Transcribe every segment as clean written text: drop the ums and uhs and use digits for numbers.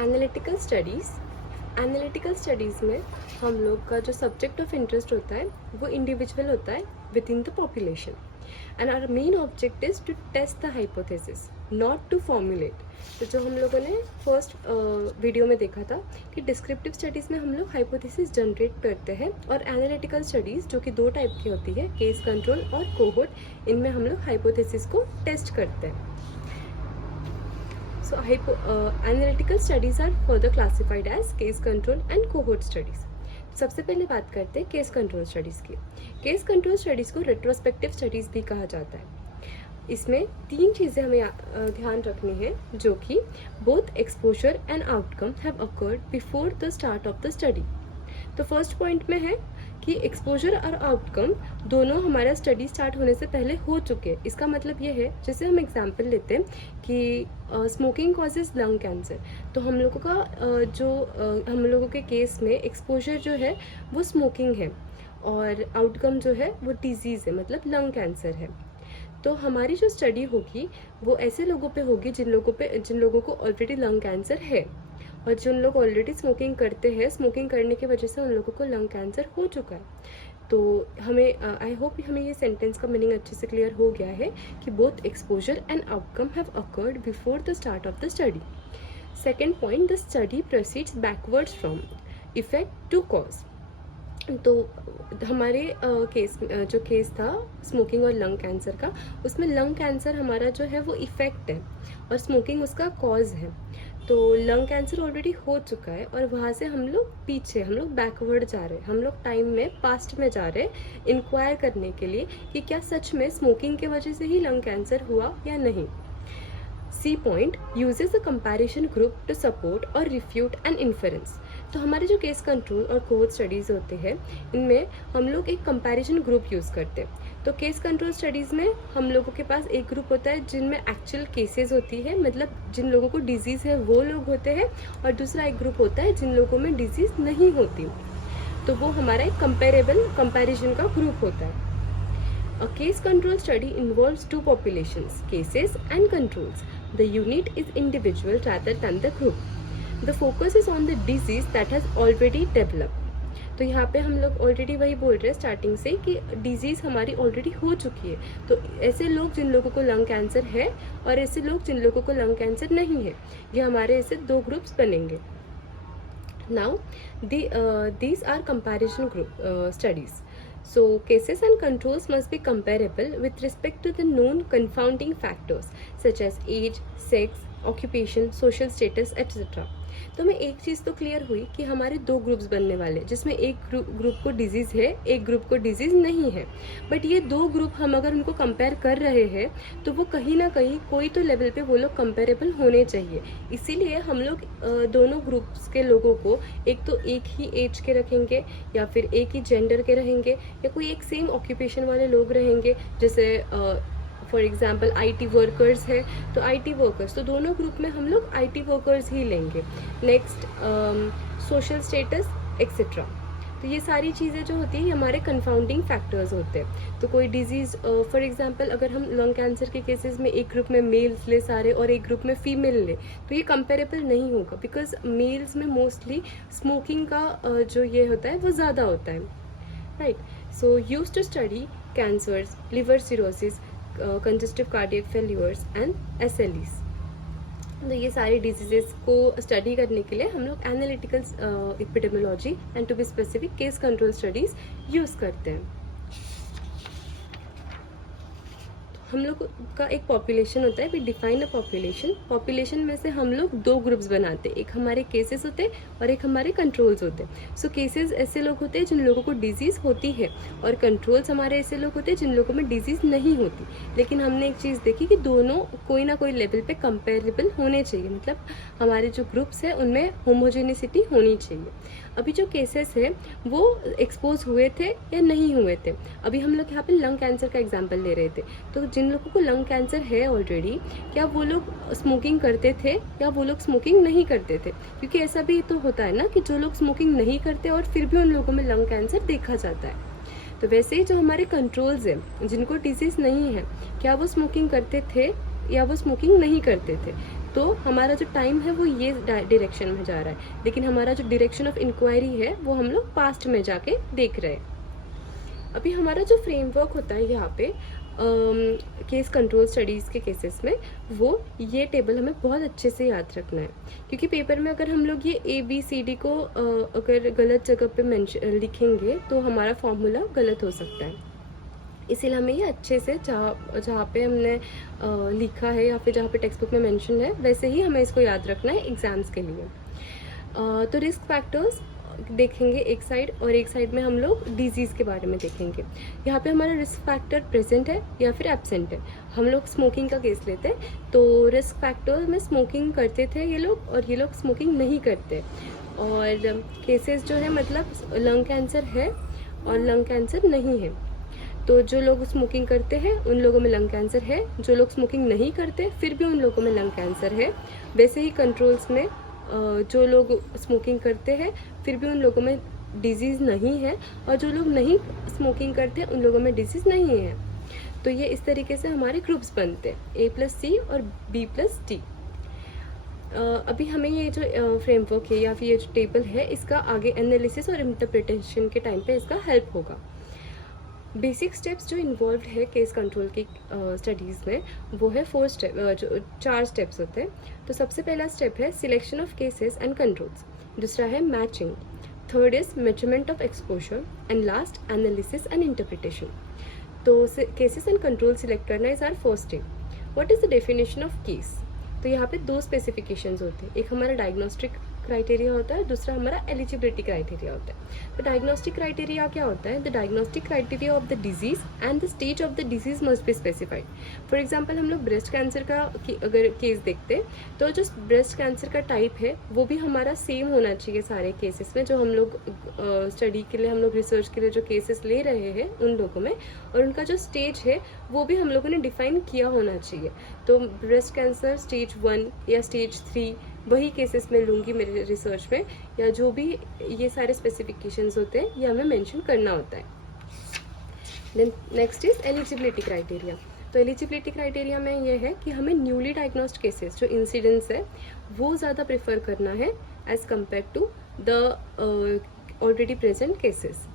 Analytical studies. Analytical studies में हम लोग का जो सब्जेक्ट ऑफ इंटरेस्ट होता है वो इंडिविजुअल होता है within the population, and our main object is to test the hypothesis, not to formulate. तो जो हम लोगों ने फर्स्ट वीडियो में देखा था कि डिस्क्रिप्टिव स्टडीज़ में हम लोग हाइपोथेसिस जनरेट करते हैं, और एनालिटिकल स्टडीज़ जो कि दो टाइप की होती है, केस कंट्रोल और कोहोर्ट, इनमें हम लोग हाइपोथेसिस को टेस्ट करते हैं। So, analytical studies are further classified as case control and cohort studies. सबसे पहले बात करते हैं केस कंट्रोल स्टडीज़ की। केस कंट्रोल स्टडीज़ को रेट्रोस्पेक्टिव स्टडीज़ भी कहा जाता है। इसमें तीन चीज़ें हमें ध्यान रखनी है, जो कि both exposure and outcome have occurred before the start of the study. तो फर्स्ट पॉइंट में है कि एक्सपोजर और आउटकम दोनों हमारा स्टडी स्टार्ट होने से पहले हो चुके हैं। इसका मतलब ये है, जैसे हम एग्जांपल लेते हैं कि स्मोकिंग कॉजेज लंग कैंसर, तो हम लोगों का हम लोगों के केस में एक्सपोजर जो है वो स्मोकिंग है, और आउटकम जो है वो डिजीज़ है, मतलब लंग कैंसर है। तो हमारी जो स्टडी होगी वो ऐसे लोगों पे होगी जिन लोगों को ऑलरेडी लंग कैंसर है, और जिन लोग ऑलरेडी स्मोकिंग करते हैं, स्मोकिंग करने की वजह से उन लोगों को लंग कैंसर हो चुका है। तो हमें आई होप हमें ये सेंटेंस का मीनिंग अच्छे से क्लियर हो गया है कि both exposure and outcome have occurred before the start of the study. Second point, the study proceeds backwards from effect to cause. तो हमारे जो केस था स्मोकिंग और लंग कैंसर का, उसमें लंग कैंसर हमारा जो है वो इफ़ेक्ट है और स्मोकिंग उसका कॉज है। तो लंग कैंसर ऑलरेडी हो चुका है, और वहाँ से हम लोग बैकवर्ड जा रहे हैं, हम लोग टाइम में पास्ट में जा रहे हैं इंक्वायर करने के लिए कि क्या सच में स्मोकिंग की वजह से ही लंग कैंसर हुआ या नहीं। C point, uses a comparison group to support और रिफ्यूट एन इन्फरेंस। तो हमारे जो केस कंट्रोल और कोहोर्ट स्टडीज़ होते हैं, इनमें हम लोग एक कंपैरिजन ग्रुप यूज़ करते हैं। तो केस कंट्रोल स्टडीज़ में हम लोगों के पास एक ग्रुप होता है जिनमें एक्चुअल केसेस होती है, मतलब जिन लोगों को डिजीज़ है वो लोग होते हैं, और दूसरा एक ग्रुप होता है जिन लोगों में डिजीज़ नहीं होती। तो वो हमारा एक कंपैरिजन का ग्रुप होता है। A case control study involves two populations, cases and controls. The unit is individual rather than the group. The focus is on the disease that has already developed. तो यहाँ पे हम लोग ऑलरेडी वही बोल रहे हैं स्टार्टिंग से कि डिजीज़ हमारी ऑलरेडी हो चुकी है। तो ऐसे लोग जिन लोगों को लंग कैंसर है और ऐसे लोग जिन लोगों को लंग कैंसर नहीं है, ये हमारे ऐसे दो ग्रुप्स बनेंगे। Now, these are comparison group studies. So, cases and controls must be comparable with respect to the known confounding factors such as age, sex, occupation, social status, etc. तो मैं एक चीज़ तो क्लियर हुई कि हमारे दो ग्रुप्स बनने वाले, जिसमें एक ग्रुप को डिजीज़ है, एक ग्रुप को डिजीज़ नहीं है। बट ये दो ग्रुप हम अगर उनको कंपेयर कर रहे हैं तो वो कहीं ना कहीं कोई तो लेवल पे वो लोग कंपेरेबल होने चाहिए। इसीलिए हम लोग दोनों ग्रुप्स के लोगों को एक तो एक ही एज के रखेंगे, या फिर एक ही जेंडर के रहेंगे, या कोई एक सेम ऑक्यूपेशन वाले लोग रहेंगे। जैसे फॉर एग्जाम्पल IT वर्कर्स है तो IT वर्कर्स, तो दोनों ग्रुप में हम लोग IT वर्कर्स ही लेंगे। Next social status etcetera. तो ये सारी चीज़ें जो होती है हमारे कंफाउंडिंग फैक्टर्स होते हैं। तो कोई डिजीज़ फॉर एग्जांपल अगर हम लंग कैंसर के केसेस में एक ग्रुप में मेल्स ले सारे और एक ग्रुप में फीमेल ले, तो ये कंपेरेबल नहीं होगा, बिकॉज मेल्स में मोस्टली स्मोकिंग का जो ये होता है वो ज़्यादा होता है, right. So use to study cancers, liver cirrhosis, congestive cardiac failures and SLEs। तो ये सारी डिजीजेस को स्टडी करने के लिए हम लोग analytical epidemiology and to be specific case control studies use करते हैं। हम लोग का एक पॉपुलेशन होता है, वी डिफाइन अ पॉपुलेशन में से हम लोग दो ग्रुप्स बनाते हैं, एक हमारे केसेस होते हैं और एक हमारे कंट्रोल्स होते हैं। सो केसेस ऐसे लोग होते हैं जिन लोगों को डिजीज़ होती है, और कंट्रोल्स हमारे ऐसे लोग होते हैं जिन लोगों में डिजीज़ नहीं होती। लेकिन हमने एक चीज़ देखी कि दोनों कोई ना कोई लेवल पे कंपेरेबल होने चाहिए, मतलब हमारे जो ग्रुप्स हैं उनमें होमोजेनिसिटी होनी चाहिए। अभी जो केसेस है वो एक्सपोज हुए थे या नहीं हुए थे, अभी हम लोग यहाँ पे लंग कैंसर का एग्जांपल ले रहे थे। तो जिन लोगों को लंग कैंसर है ऑलरेडी, क्या वो लोग स्मोकिंग करते थे या वो लोग स्मोकिंग नहीं करते थे? क्योंकि ऐसा भी तो होता है ना कि जो लोग स्मोकिंग नहीं करते और फिर भी उन लोगों में लंग कैंसर देखा जाता है। तो वैसे ही जो हमारे कंट्रोल्स हैं जिनको डिजीज़ नहीं है, क्या वो स्मोकिंग करते थे या वो स्मोकिंग नहीं करते थे? तो हमारा जो टाइम है वो ये डायरेक्शन में जा रहा है, लेकिन हमारा जो डायरेक्शन ऑफ इंक्वायरी है वो हम लोग पास्ट में जाके देख रहे हैं। अभी हमारा जो फ्रेमवर्क होता है यहाँ पे केस कंट्रोल स्टडीज़ के केसेस में, वो ये टेबल हमें बहुत अच्छे से याद रखना है, क्योंकि पेपर में अगर हम लोग ये ABCD को अगर गलत जगह पे लिखेंगे तो हमारा फॉर्मूला गलत हो सकता है। इसीलिए हमें ये अच्छे से जहाँ पे हमने लिखा है या फिर जहाँ पे टेक्स्ट बुक में मेंशन है वैसे ही हमें इसको याद रखना है एग्ज़ाम्स के लिए। तो रिस्क फैक्टर्स देखेंगे एक साइड, और एक साइड में हम लोग डिजीज़ के बारे में देखेंगे। यहाँ पे हमारा रिस्क फैक्टर प्रेजेंट है या फिर एब्सेंट है। हम लोग स्मोकिंग का केस लेते हैं, तो रिस्क फैक्टर में स्मोकिंग करते थे ये लोग, और ये लोग स्मोकिंग नहीं करते। और केसेस जो है मतलब लंग कैंसर है और लंग कैंसर नहीं है। तो जो लोग स्मोकिंग करते हैं उन लोगों में लंग कैंसर है, जो लोग स्मोकिंग नहीं करते फिर भी उन लोगों में लंग कैंसर है। वैसे ही कंट्रोल्स में जो लोग स्मोकिंग करते हैं फिर भी उन लोगों में डिजीज़ नहीं है, और जो लोग नहीं स्मोकिंग करते उन लोगों में डिजीज़ नहीं है। तो ये इस तरीके से हमारे ग्रुप्स बनते हैं, A+C और B+D। अभी हमें ये जो फ्रेमवर्क है या फिर ये जो टेबल है इसका आगे एनालिसिस और इंटरप्रिटेशन के टाइम पे इसका हेल्प होगा। बेसिक स्टेप्स जो इन्वॉल्व है केस कंट्रोल की स्टडीज़ में वो है 4 स्टेप्स होते हैं। तो सबसे पहला स्टेप है selection of cases and controls, दूसरा है matching, third is measurement of exposure, and last analysis and interpretation. तो केसेस एंड कंट्रोल सिलेक्ट करना is our first step. What is the definition of case? तो यहाँ पे 2 specifications होते हैं, एक हमारा डायग्नोस्टिक क्राइटेरिया होता है, दूसरा हमारा एलिजिबिलिटी क्राइटेरिया होता है। तो डायग्नोस्टिक क्राइटेरिया क्या होता है? The diagnostic criteria of the disease and the stage of the disease must be specified. For example हम लोग ब्रेस्ट कैंसर का अगर केस देखते हैं तो जो ब्रेस्ट कैंसर का टाइप है वो भी हमारा सेम होना चाहिए सारे केसेस में, जो हम लोग स्टडी के लिए हम लोग रिसर्च के लिए जो केसेस ले रहे हैं उन लोगों में, और उनका जो स्टेज है वो भी हम लोगों ने डिफाइन किया होना चाहिए। तो ब्रेस्ट कैंसर स्टेज 1 या स्टेज 3 वही केसेस में लूँगी मेरे रिसर्च में, या जो भी ये सारे स्पेसिफिकेशंस होते हैं ये हमें मेंशन करना होता है। Then next is eligibility criteria. तो एलिजिबिलिटी क्राइटेरिया में ये है कि हमें न्यूली डायग्नोस्ड केसेस जो इंसिडेंस है वो ज़्यादा प्रेफर करना है as compare to the already present cases.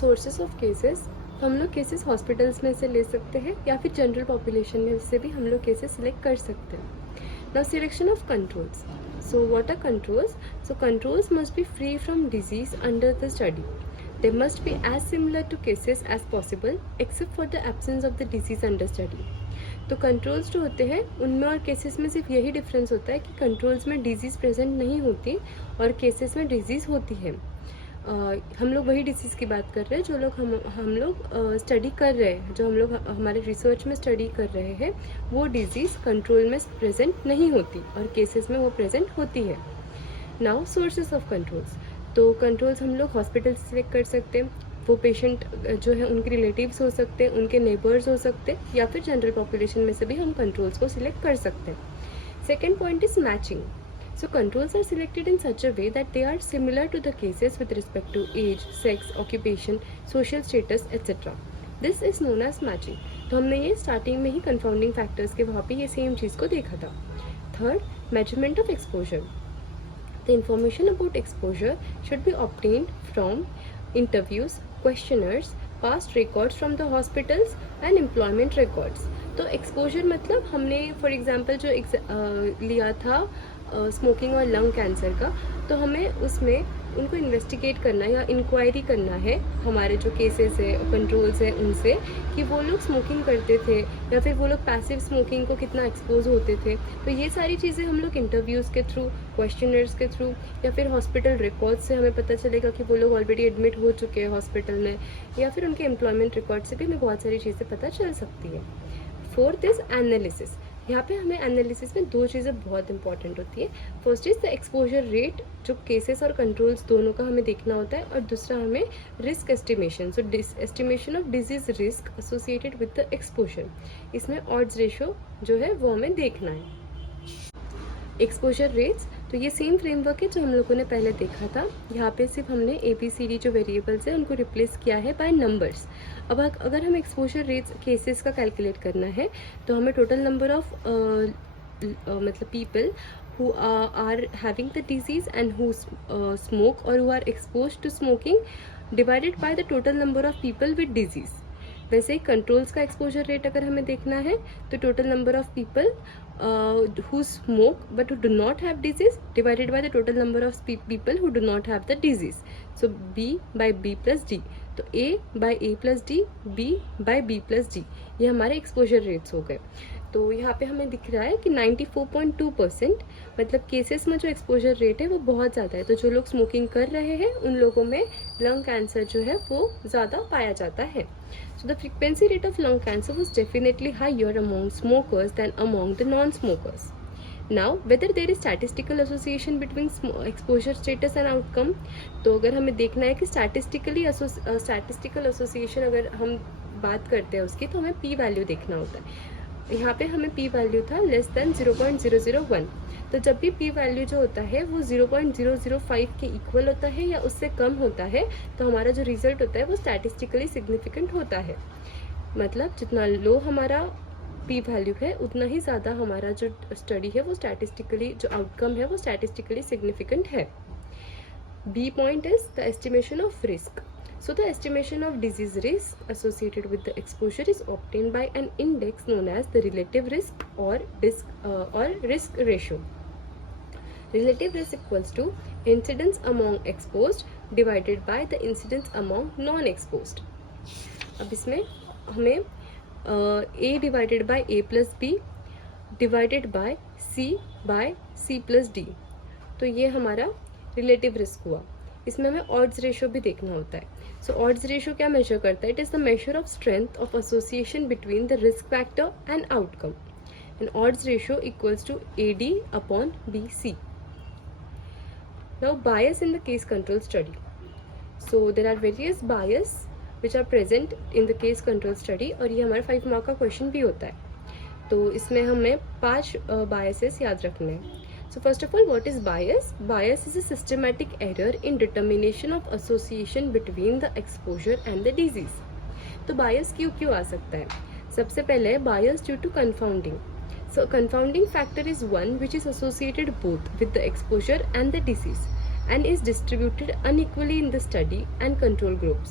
Sources of cases, तो हम लोग केसेस हॉस्पिटल्स में से ले सकते हैं या फिर जनरल पॉपुलेशन में से भी हम लोग केसेस सिलेक्ट कर सकते हैं। Now selection of controls. So what are controls? So controls must be free from disease under the study. They must be as similar to cases as possible except for the absence of the disease under study. तो controls जो होते हैं उनमें और cases में सिर्फ यही difference होता है कि कंट्रोल्स में डिजीज़ प्रेजेंट नहीं होती और केसेस में डिजीज़ होती है। हम लोग वही डिसीज़ की बात कर रहे हैं जो लोग हम लोग स्टडी कर रहे हैं, जो हम लोग हमारे रिसर्च में स्टडी कर रहे हैं, वो डिजीज़ कंट्रोल में प्रेजेंट नहीं होती और केसेस में वो प्रेजेंट होती है। Now sources of controls. तो कंट्रोल्स हम लोग हॉस्पिटल से सिलेक्ट कर सकते हैं, वो पेशेंट जो है उनके रिलेटिव्स हो सकते हैं, उनके नेबर्स हो सकते हैं, या फिर जनरल पॉपुलेशन में से भी हम कंट्रोल्स को सिलेक्ट कर सकते हैं। Second point is matching. So controls are selected in such a way that they are similar to the cases with respect to age, sex, occupation, social status, etc. This is known as matching. तो हमने ये starting में ही confounding factors के वहाँ पे ये same चीज़ को देखा था। Third, measurement of exposure. The information about exposure should be obtained from interviews, questionnaires, past records from the hospitals and employment records. तो एक्सपोजर मतलब हमने फॉर एग्जांपल जो लिया था स्मोकिंग और लंग कैंसर का, तो हमें उसमें उनको इन्वेस्टिगेट करना या इंक्वायरी करना है हमारे जो केसेस है कंट्रोल्स है उनसे, कि वो लोग स्मोकिंग करते थे या फिर वो लोग पैसिव स्मोकिंग को कितना एक्सपोज होते थे। तो ये सारी चीज़ें हम लोग इंटरव्यूज़ के थ्रू, क्वेश्चनर्स के थ्रू या फिर हॉस्पिटल रिकॉर्ड से हमें पता चलेगा कि वो लोग ऑलरेडी एडमिट हो चुके हैं हॉस्पिटल में, या फिर उनके एम्प्लॉयमेंट रिकॉर्ड से भी हमें बहुत सारी चीज़ें पता चल सकती है। Fourth is analysis. यहाँ पे हमें एनालिसिस में 2 चीज़ें बहुत इंपॉर्टेंट होती है। First is the exposure rate, जो केसेस और कंट्रोल्स दोनों का हमें देखना होता है, और दूसरा हमें risk estimation, so estimation of disease risk associated with the exposure. इसमें ऑड्स रेशो जो है वो हमें देखना है। एक्सपोजर रेट्स, तो ये सेम फ्रेमवर्क है जो हम लोगों ने पहले देखा था। यहाँ पे सिर्फ हमने ABCD जो वेरिएबल्स है उनको रिप्लेस किया है बाय नंबर्स। अब अगर हम एक्सपोजर रेट्स केसेस का कैलकुलेट करना है तो हमें टोटल नंबर ऑफ मतलब people who are having the disease and who smoke or who are exposed to smoking divided by the total number of people with disease. वैसे ही controls का exposure rate अगर हमें देखना है तो total number of people who smoke but who do not have disease divided by the total number of people who do not have the disease. So B by B plus D. तो A by A plus D, B by B plus D, ये हमारे exposure rates हो गए. तो यहाँ पे हमें दिख रहा है कि 94.2% मतलब केसेस में जो एक्सपोजर रेट है वो बहुत ज़्यादा है. तो जो लोग स्मोकिंग कर रहे हैं उन लोगों में लंग कैंसर जो है वो ज़्यादा पाया जाता है. So the frequency rate of lung cancer was definitely higher among smokers than among the non smokers. Now whether there is statistical association between exposure status and outcome, तो अगर हमें देखना है कि statistical association अगर हम बात करते हैं उसकी तो हमें p वैल्यू देखना होता है. यहाँ पे हमें p वैल्यू था लेस देन 0.001. तो जब भी p वैल्यू जो होता है वो 0.005 के इक्वल होता है या उससे कम होता है तो हमारा जो रिजल्ट होता है वो स्टैटिस्टिकली सिग्निफिकेंट होता है. मतलब जितना लो हमारा p वैल्यू है उतना ही ज़्यादा हमारा जो स्टडी है वो स्टैटिस्टिकली जो आउटकम है वो स्टैटिस्टिकली सिग्निफिकेंट है. B point is the estimation of risk. So the estimation of disease risk associated with the exposure is obtained by an index known as the relative risk or risk ratio. Relative risk equals to incidence among exposed divided by the incidence among non-exposed. अब इसमें हमें A divided by A plus B divided by C plus D. तो ये हमारा relative risk हुआ. इसमें हमें odds ratio भी देखना होता है. सो ऑड्स रेशियो क्या मेजर करता है? It is the measure of strength of association between the risk factor and outcome. And odds ratio equals to AD upon BC. Now bias in the case control study. So there are various bias which are present in the case control study और ये हमारा 5 mark का question भी होता है. तो इसमें हमें 5 बायसेस याद रखने हैं. So first of all, what is bias? Bias is a systematic error in determination of association between the exposure and the disease. तो bias क्यों आ सकता है? सबसे पहले bias due to confounding. So confounding factor is one which is associated both with the exposure and the disease and is distributed unequally in the study and control groups.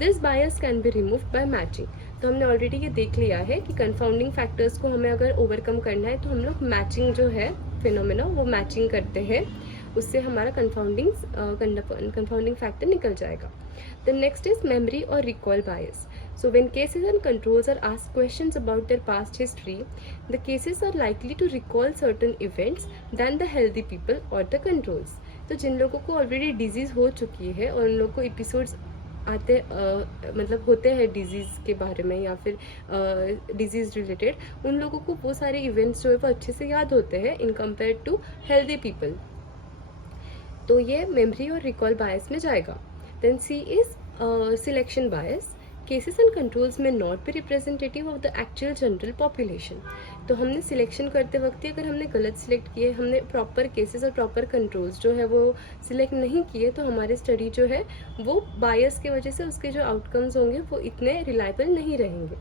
This bias can be removed by matching. तो हमने already ये देख लिया है कि confounding factors को हमें अगर ओवरकम करना है तो हम लोग मैचिंग जो है फिनोमेना वो मैचिंग करते हैं, उससे हमारा कंफाउंडिंग फैक्टर निकल जाएगा. द नेक्स्ट इज मेमोरी और recall bias. So when cases and controls are asked questions about their past history, the cases are likely to recall certain events than the healthy people or the controls. तो जिन लोगों को already disease हो चुकी है और उन लोगों को एपिसोड्स आते मतलब होते हैं डिजीज़ के बारे में या फिर डिजीज़ रिलेटेड, उन लोगों को वो सारे इवेंट्स जो है वो अच्छे से याद होते हैं in compare to healthy people. तो ये मेमोरी और रिकॉल बायस में जाएगा. Then C is selection bias. Cases and controls में not be representative of the actual general population. तो हमने सिलेक्शन करते वक्त ही अगर हमने गलत सिलेक्ट किए, हमने प्रॉपर केसेस और प्रॉपर कंट्रोल्स जो है वो सिलेक्ट नहीं किए, तो हमारी स्टडी जो है वो बायस की वजह से उसके जो आउटकम्स होंगे वो इतने रिलायबल नहीं रहेंगे.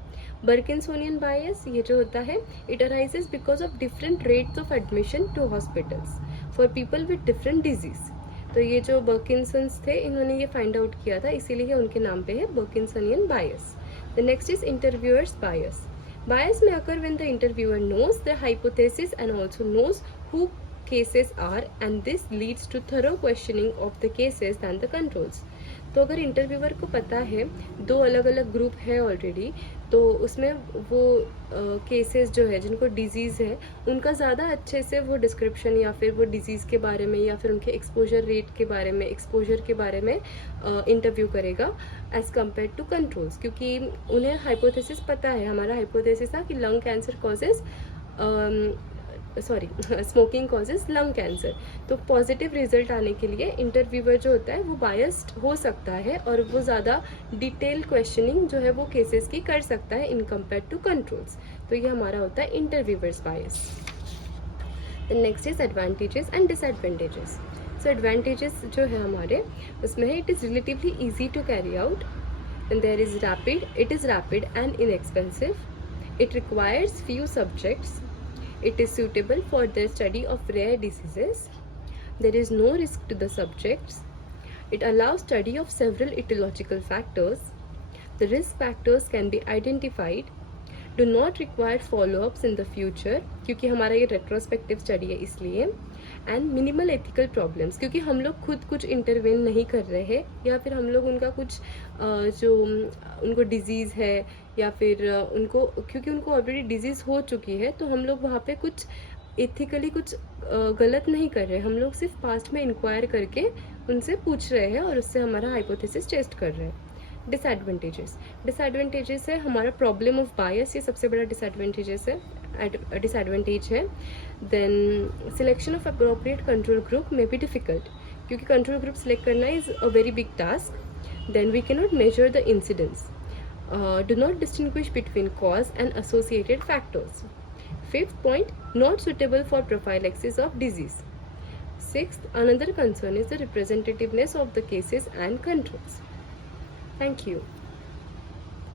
बर्किंसोनियन बायस ये जो होता है, it arises because of different rates of admission to hospitals for people with different diseases. तो ये जो बर्किंसन्स थे इन्होंने ये फाइंड आउट किया था, इसीलिए उनके नाम पे है Berksonian bias. The next is interviewer's bias. Bias may occur when the interviewer knows the hypothesis and also knows who cases are, and this leads to thorough questioning of the cases than the controls. तो अगर interviewer को पता है दो अलग अलग group है already, तो उसमें वो केसेस जो है जिनको डिजीज़ है उनका ज़्यादा अच्छे से वो डिस्क्रिप्शन या फिर वो डिजीज़ के बारे में या फिर उनके एक्सपोजर रेट के बारे में, एक्सपोजर के बारे में इंटरव्यू करेगा एज़ कम्पेयर टू कंट्रोल्स, क्योंकि उन्हें हाइपोथेसिस पता है. हमारा हाइपोथेसिस था कि lung cancer causes smoking causes lung cancer. तो पॉजिटिव रिजल्ट आने के लिए इंटरव्यूअर जो होता है वो बायस्ड हो सकता है और वो ज़्यादा डिटेल क्वेश्चनिंग जो है वो केसेस की कर सकता है इन कंपेयर टू कंट्रोल्स. तो ये हमारा होता है interviewers bias. The next is advantages and disadvantages. So advantages जो है हमारे उसमें है, it is relatively easy to carry out. Then there is rapid. It is rapid and inexpensive. It requires few subjects. It is suitable for the study of rare diseases. There is no risk to the subjects. It allows study of several etiological factors. The risk factors can be identified. Do not require follow-ups in the future, क्योंकि हमारा ये retrospective study है इसलिए. And minimal ethical problems, क्योंकि हम लोग खुद कुछ इंटरवेन नहीं कर रहे हैं, या फिर हम लोग उनका कुछ जो उनको डिजीज़ है या फिर उनको, क्योंकि उनको ऑलरेडी डिजीज़ हो चुकी है, तो हम लोग वहाँ पे कुछ एथिकली कुछ गलत नहीं कर रहे हैं. हम लोग सिर्फ पास्ट में इंक्वायर करके उनसे पूछ रहे हैं और उससे हमारा हाइपोथेसिस टेस्ट कर रहे हैं. डिसएडवांटेजेस है हमारा प्रॉब्लम ऑफ बायस, ये सबसे बड़ा डिसएडवांटेज है. Then selection of appropriate control group may be difficult, क्योंकि कंट्रोल ग्रुप सिलेक्ट करना is a very big task. Then we can not measure the incidence. Do not distinguish between cause and associated factors. Fifth point, not suitable for prophylaxis of disease. Sixth, another concern is the representativeness of the cases and controls. Thank you.